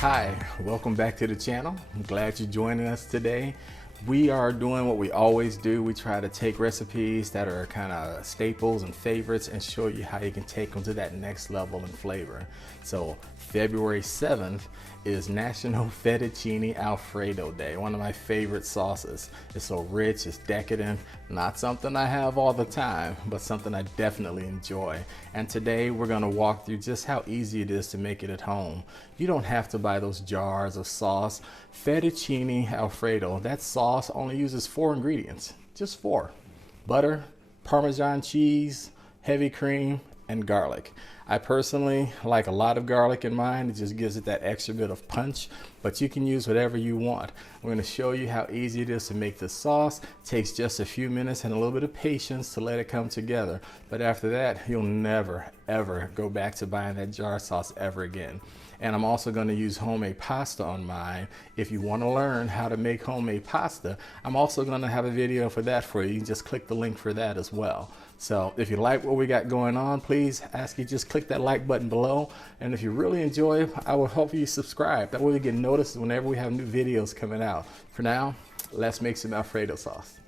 Hi, welcome back to the channel. I'm glad you're joining us today. We are doing what we always do. We try to take recipes that are kind of staples and favorites and show you how you can take them to that next level in flavor. So February 7th is National Fettuccine Alfredo Day, one of my favorite sauces. It's so rich, it's decadent, not something I have all the time, but something I definitely enjoy. And today we're gonna walk through just how easy it is to make it at home. You don't have to buy those jars of sauce. Fettuccine Alfredo, that sauce only uses 4 ingredients, just 4. Butter, Parmesan cheese, heavy cream, and garlic. I personally like a lot of garlic in mine. It just gives it that extra bit of punch, but you can use whatever you want. I'm going to show you how easy it is to make this sauce. It takes just a few minutes and a little bit of patience to let it come together. But after that, you'll never, ever go back to buying that jar sauce ever again. And I'm also going to use homemade pasta on mine. If you want to learn how to make homemade pasta, I'm also going to have a video for that for you. You can just click the link for that as well. So if you like what we got going on, please ask you just click that like button below. And if you really enjoy it, I will hope you subscribe. That way you get noticed whenever we have new videos coming out. For now, let's make some Alfredo sauce.